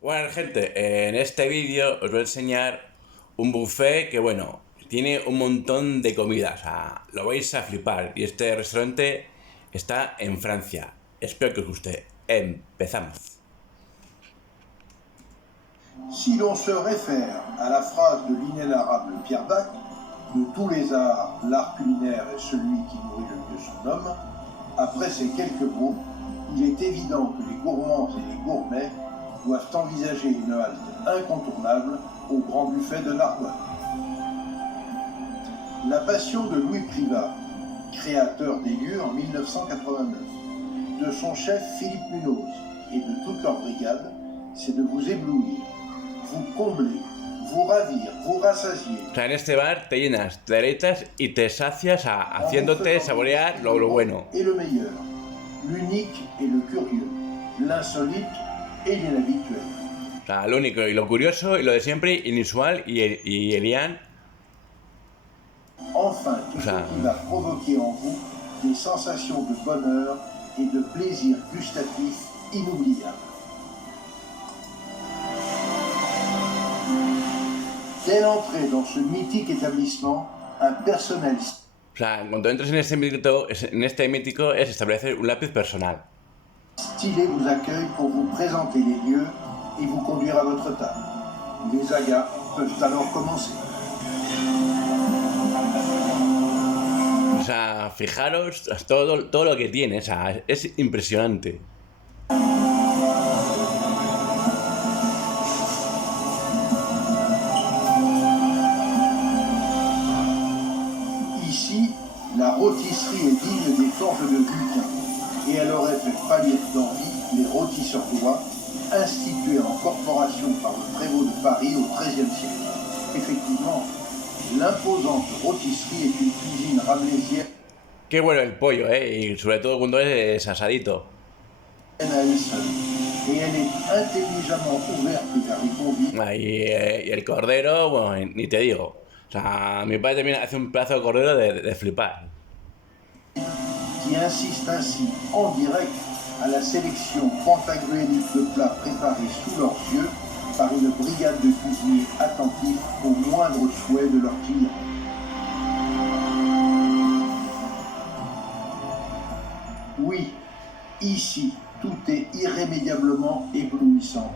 Bueno, gente, en este vídeo os voy a enseñar un buffet que, bueno, tiene un montón de comidas. O sea, lo vais a flipar. Y este restaurante está en Francia. Espero que os guste. Empezamos. Si l'on se réfère à la phrase de l'inénarrable Pierre Dac, de tous les arts, l'art culinaire est celui qui nourrit le mieux son homme, après ces quelques mots, il est évident que les gourmands et les gourmets doivent envisager une halte incontournable au grand buffet de Narbonne. La passion de Louis Privat, créateur des lieux en 1989, de son chef Philippe Munoz et de toute leur brigade, c'est de vous éblouir, vous combler, vous ravir, vous rassasier. O sea, en este bar te llenas, te deleitas y te sacias haciéndote saborear lo bueno. Et le meilleur, l'unique et le curieux, l'insolite et l'inhabituel. O sea, lo único y lo curioso y lo de siempre, inusual y Elian. Enfin, tout ce qui va provoquer en vous des sensations de bonheur et de plaisir gustatif inoubliables. Dès l'entrée dans ce mythique établissement, un personnel O sea, cuando entres en este mítico es establecer un lápiz personal. stylé vous accueille pour vous présenter les lieux et vous conduire à votre table. Les agas peuvent alors commencer. O sea, fijaros todo lo que tiene, o sea, es impresionante. Ici, la rôtisserie est digne des forges de Vulcain, et elle aurait fait pâlir d'envie les rôtisseurs d'oie, institués en corporation par le prévôt de Paris au XIIIe siècle. Effectivement, l'imposante rôtisserie est une cuisine rabelaisienne Qué bueno el pollo, y sobre todo cuando es asadito. à elle seule, et elle est intelligemment ouverte vers les convives. Y el cordero, bueno, ni te digo. O sea, mi padre también hace un pedazo de cordero de flipar. Qui insiste ainsi en direct à la sélection pantagruélique de plats préparés sous leurs yeux par une brigade de cuisiniers attentifs aux moindres souhaits de leurs clients. Oui, ici, tout est irrémédiablement éblouissant.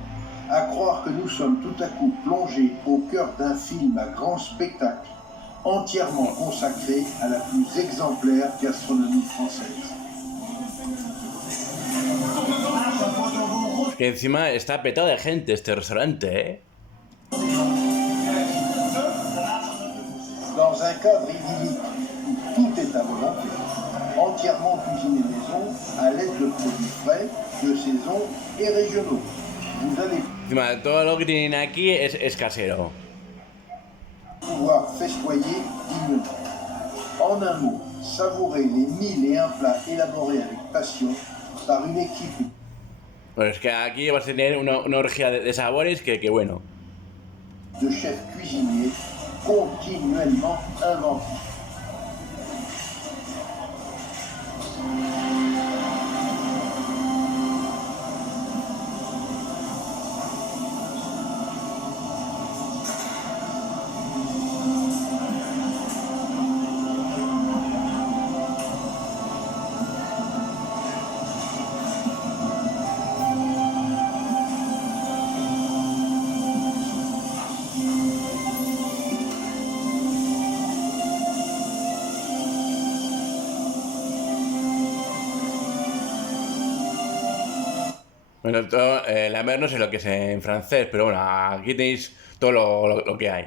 À croire que nous sommes tout à coup plongés au cœur d'un film à grand spectacle, entièrement consacré à la plus exemplaire gastronomie française. Que encima está petado de gente este restaurante, Dans un cadre idyllique où tout est à volonté, entièrement cuisiné maison à l'aide de produits frais, de saison et régionaux. Vous allez Encima, todo lo que tienen aquí es casero. pouvoir festoyer dignement. En un mot, savourer les 1001 plats élaborés avec passion par une équipe Pues es que aquí vas a tener una orgía de sabores que bueno. de chefs cuisiniers continuellement inventifs. Bueno, la mer no sé lo que es en francés, pero bueno, aquí tenéis todo lo que hay.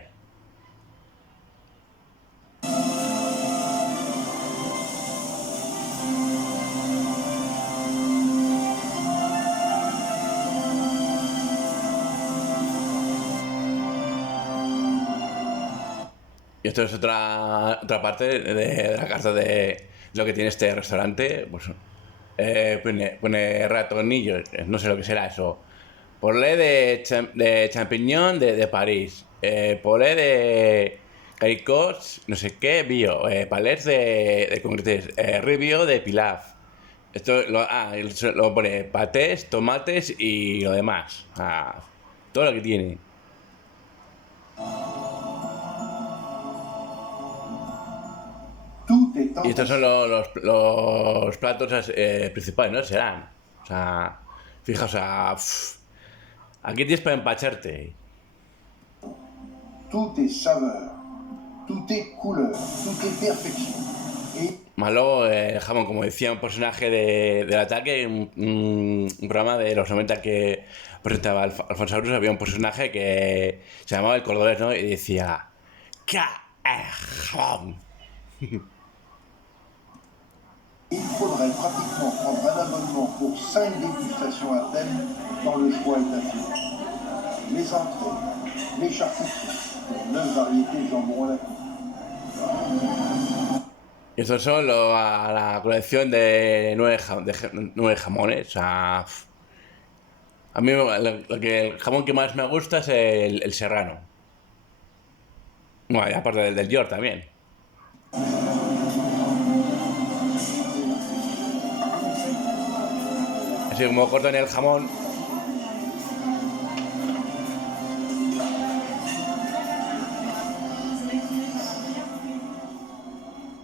Y esto es otra parte de la carta de lo que tiene este restaurante. Pues pone ratonillos, no sé lo que será eso. Polé de champiñón de París. Polé de caricots, no sé qué, bio. Palets de concretés. Ribio de pilaf. Esto lo pone patés, tomates y lo demás. todo lo que tiene. Tout est Y estos son los platos principales, ¿no? Serán. O sea, fija, o sea, aquí tienes para empacharte. Tout est saveur, tout est couleur, tout est perfection. Et Más luego, jamón, como decía, un personaje del ataque, un programa de los 90 que presentaba Alfonso Arús, había un personaje que se llamaba El Cordobés, ¿no? Y decía, jamón. il faudrait pratiquement prendre un abonnement pour 5 dégustations à thème quand le choix est infini. Les entrées, les charcuteries, pour 9 variétés de jambon à la coupe. Y estos son a la colección de 9 jamones. O sea, a mí el jamón que más me gusta es el serrano. Bueno, y aparte del York también. Así como cortan el jamón.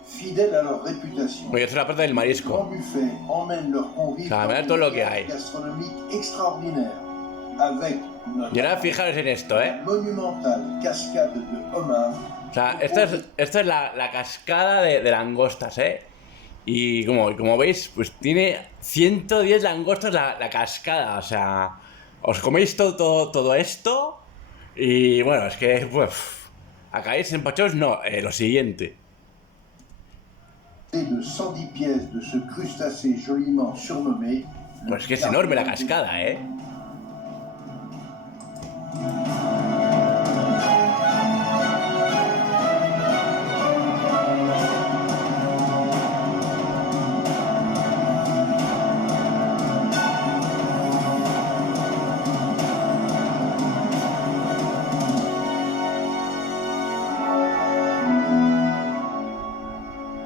Fidèles à leur réputation, Oye, esta es la parte del les marisco. grands buffets emmènent leurs convives Ça va dans mettre des todo lo que voyages hay. gastronomiques extraordinaires, avec Y ahora notamment fijaros en esto, la monumentale cascade de homard. O sea, esta es la cascada de langostas, ¿eh? Y como veis, pues tiene 110 langostas la cascada. O sea, os coméis todo esto y bueno, es que, pues, acabáis empachados, no, lo siguiente. De 110 pièces de ce crustacé joliment surnommé. Pues es que es enorme la cascada, ¿eh?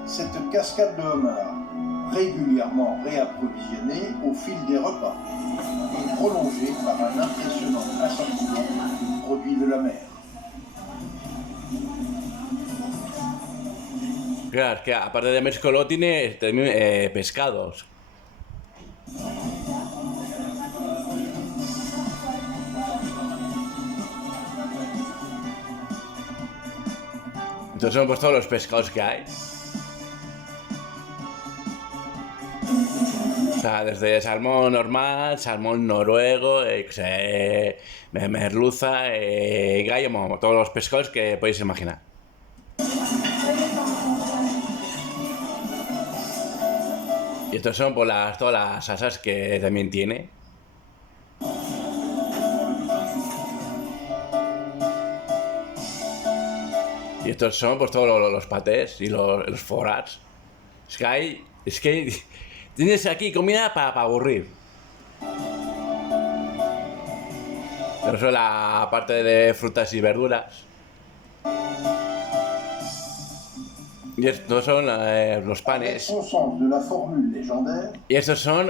Cette cascade de homard, régulièrement réapprovisionnée au fil des repas, est prolongée par un impressionnant assortiment de produits de la mer. Claro, es que aparte de Mezcoló tiene también pescados. Entonces son pues todos los pescados que hay. O sea, desde salmón normal, salmón noruego, merluza, gallo, bueno, todos los pescados que podéis imaginar. Y estos son por todas las salsas que también tiene. Y estos son pues todos los patés y los forats. Es que tienes aquí comida para aburrir. Pero eso es la parte de frutas y verduras. Y estos son los panes. Son sens de la formule légendaire, Y estos son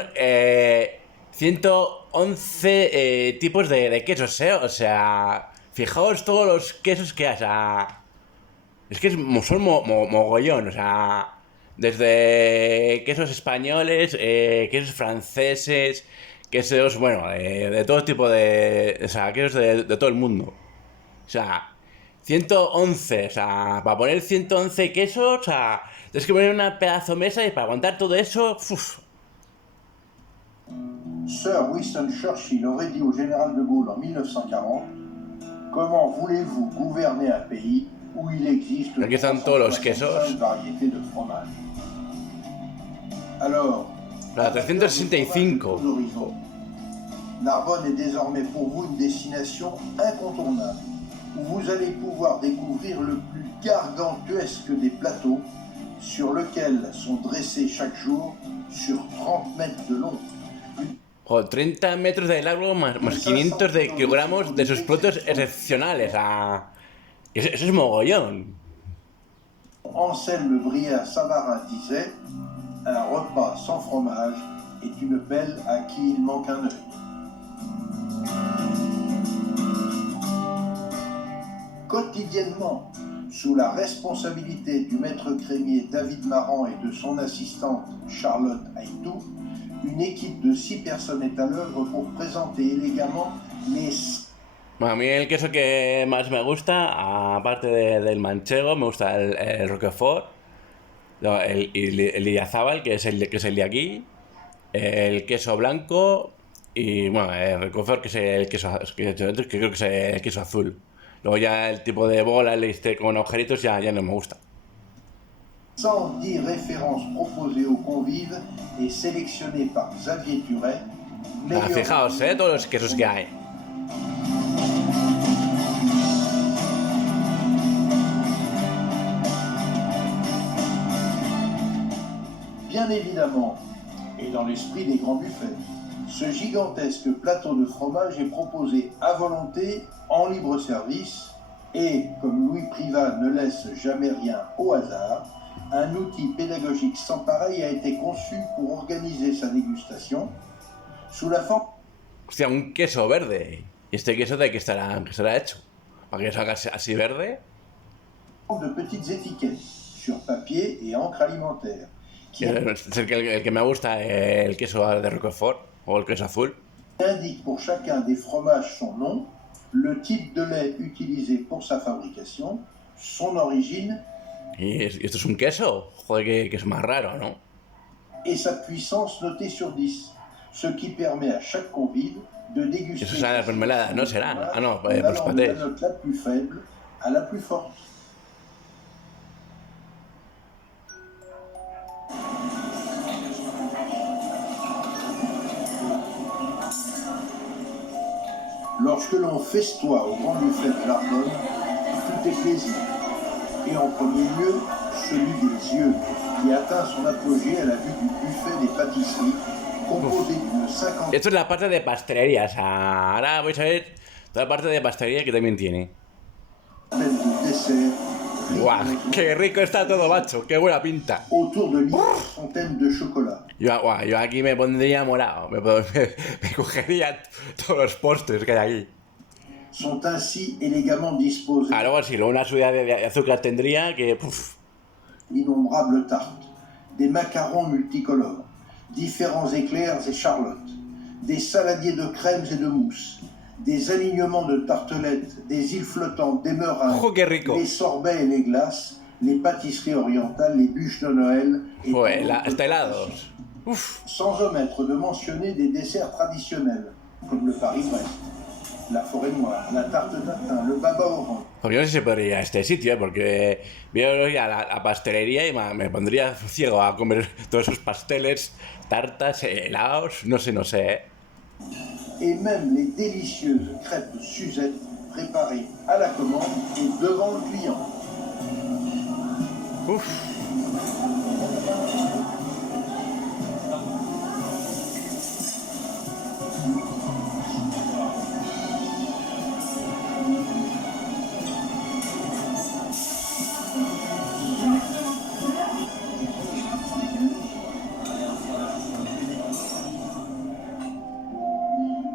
111 tipos de quesos, ¿eh? O sea, fijaos todos los quesos que hay. O sea, es que son mogollón, o sea, desde quesos españoles, quesos franceses, quesos, bueno, de todo tipo o sea, quesos de todo el mundo. O sea, 111, o sea, para poner 111 quesos, o sea, tienes que poner una pedazo mesa y para aguantar todo eso, uff. Sir Winston Churchill aurait dit au général de Gaulle en 1940 « Comment voulez-vous gouverner un pays où il existe Aquí están todos los quesos. variétés de fromage ?» Alors, La 365. Narbonne est désormais pour vous une destination incontournable, où vous allez pouvoir découvrir le plus gargantuesque des plateaux, sur lequel sont dressés chaque jour, sur 30 mètres de long, Joder, 30 metros de largo más 500 de kilogramos de sus productos excepcionales. Eso es mogollón. Anselme Brillat Savarin disait « Un repas sans fromage est une pelle à qui il manque un œil ». quotidiennement, sous la responsabilité du maître crémier David Marant et de son assistante Charlotte Aitou, une équipe de 6 personnes est à l'œuvre pour présenter élégamment les... Bueno, a mí el queso que más me gusta, aparte del manchego, me gusta el Roquefort, el Idiazábal, que es el de aquí, el queso blanco y, bueno, el Roquefort, que es el queso, que creo que es el queso azul. Luego ya el tipo de bola, el con agujeritos, ya no me gusta. 110 références proposées aux convives et sélectionnées par Xavier Turet. Fijaos, todos los quesos que hay. Bien évidemment, et dans l'esprit des grands buffets, ce gigantesque plateau de fromage est proposé à volonté en libre service et, comme Louis Privat ne laisse jamais rien au hasard, un outil pédagogique sans pareil a été conçu pour organiser sa dégustation sous la forme... Hostia, un queso verde. ¿Y este queso de qué estará hecho? ¿Para que salga así verde? de petites étiquettes sur papier et encre alimentaire. Es el que me gusta, el queso de Roquefort o el queso azul. Indique pour chacun des fromages son nom, le type de lait utilisé pour sa fabrication, son origine. ¿Y esto es un queso? Joder, que es más raro, ¿no? Et sa puissance notée sur 10, ce qui permet à chaque convive de déguster. Eso será la mermelada, ¿no? Será. Ah, no, de los patés. la note la plus faible à la plus forte. Lorsque l'on festoie au grand buffet de l'Ardonne, tout est plaisir. Et en premier lieu, celui des yeux, qui atteint son apogée à la vue du buffet des pâtisseries, composé d'une cinquantaine... Esto es la parte de pastelería, o sea, ahora vais a ver toda la parte de pastelería que también tiene. de desserts. ¡Guau! ¡Qué rico está todo, macho! ¡Qué buena pinta! Autour de l'immense fontaine de chocolat. Yo aquí me pondría morado, me cogería todos los postres que hay aquí. Sont ainsi élégamment disposés. Ah, luego sí, luego una subida de azúcar tendría que... D'innombrables tartes, des macarons multicolores, différents éclairs et charlottes, des saladiers de crèmes et de mousses, des alignements de tartelettes, des îles flottantes, des meringues, ¡Oh, qué rico! les sorbets et les glaces, les pâtisseries orientales, les bûches de Noël et hasta helados. Uf. Sans omettre de mentionner des desserts traditionnels, comme le Paris-Brest, la forêt noire, la tarte tatin, le baba orange. Pues yo no sé si podría ir a este sitio, porque veo ya la pastelería y me pondría ciego a comer todos esos pasteles, tartas, helados, no sé. Et même les délicieuses crêpes Suzette préparées à la commande et devant le client. Uf.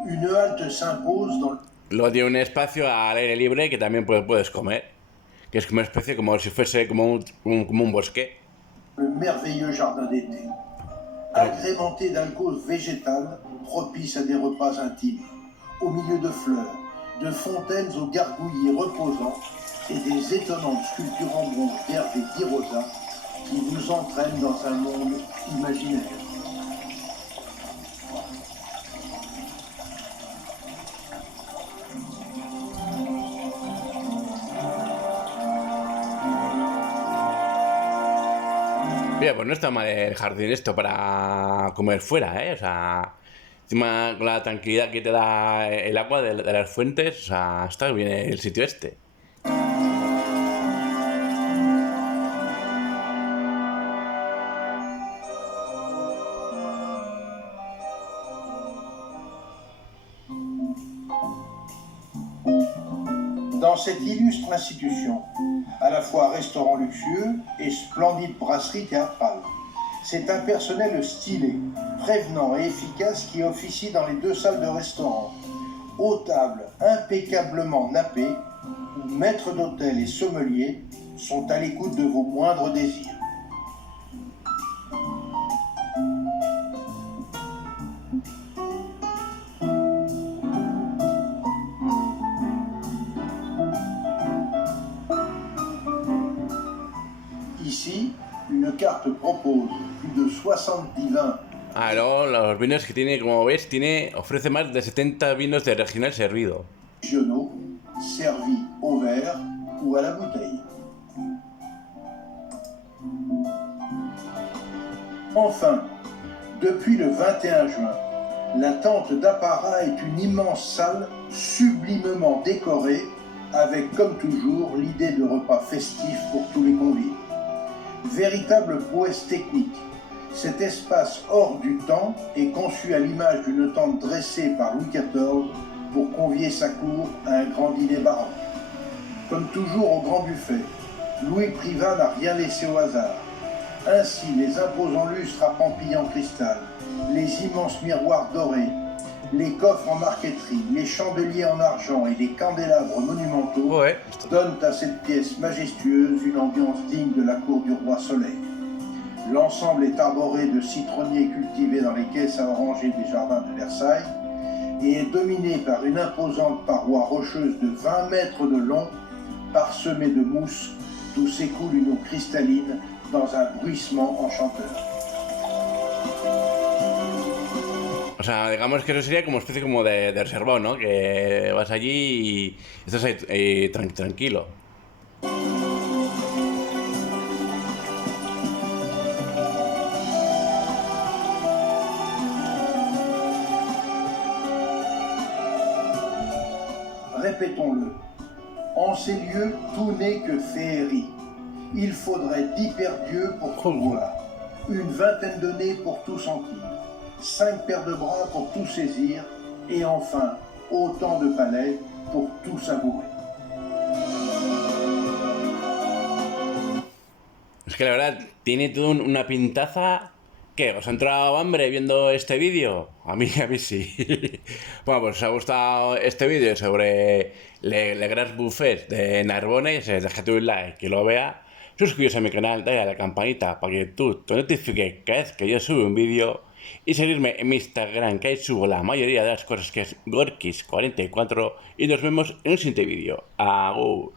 Une halte s'impose dans Luego tiene un espacio al aire libre que también puedes comer, que es como una especie como si fuese como un bosque. le merveilleux jardin d'été, agrémenté d'alcôves végétales propices à des repas intimes, au milieu de fleurs, de fontaines aux gargouillis reposants et des étonnantes sculptures en bronze d'Hervé Di Rosa qui vous entraînent dans un monde imaginaire. Mira, pues no está mal el jardín esto para comer fuera, ¿eh? O sea, encima con la tranquilidad que te da el agua de las fuentes, o sea, está bien el sitio este. Dans cette illustre institution, à la fois restaurant luxueux et splendide brasserie théâtrale, c'est un personnel stylé, prévenant et efficace qui officie dans les 2 salles de restaurant. Aux tables impeccablement nappées, où maître d'hôtel et sommelier sont à l'écoute de vos moindres désirs. Ici, une carte propose plus de 70 vins. Ah, luego los vinos que tiene, como ves, ofrece más de 70 vinos de regional servido. Régionaux servis au verre ou à la bouteille. Enfin, depuis le 21 juin, la tente d'apparat est une immense salle sublimement décorée avec, comme toujours, l'idée de repas festifs pour tous les convives. Véritable prouesse technique, cet espace hors du temps est conçu à l'image d'une tente dressée par Louis XIV pour convier sa cour à un grand dîner baroque. Comme toujours au grand buffet, Louis Privat n'a rien laissé au hasard. Ainsi, les imposants lustres à pampilles en cristal, les immenses miroirs dorés, les coffres en marqueterie, les chandeliers en argent et les candélabres monumentaux donnent à cette pièce majestueuse une ambiance digne de la cour du roi Soleil. L'ensemble est arboré de citronniers cultivés dans les caisses à oranger des jardins de Versailles et est dominé par une imposante paroi rocheuse de 20 mètres de long, parsemée de mousse, d'où s'écoule une eau cristalline dans un bruissement enchanteur. O sea, digamos que eso sería como especie como de reservado, ¿no? Que vas allí y estás ahí tranquilo. Répétons-le, en ces lieux, tout n'est que féerie. Il faudrait 10 paires d'yeux pour tout voir, une vingtaine de nez pour tout sentir, 5 paires de bras pour tout saisir, et enfin, autant de palais pour tout savourer. Es que la verdad, tiene toda una pintaza. ¿Qué? ¿Os ha entrado hambre viendo este vídeo? A mí sí. Bueno, pues os ha gustado este vídeo sobre Le Grands Buffets de Narbonne, déjate un like y lo vea. Suscribiros a mi canal, dale a la campanita para que tú te notifiques cada vez que yo subo un vídeo. Y seguirme en mi Instagram, que ahí subo la mayoría de las cosas, que es Gorkis44. Y nos vemos en un siguiente vídeo. Agur.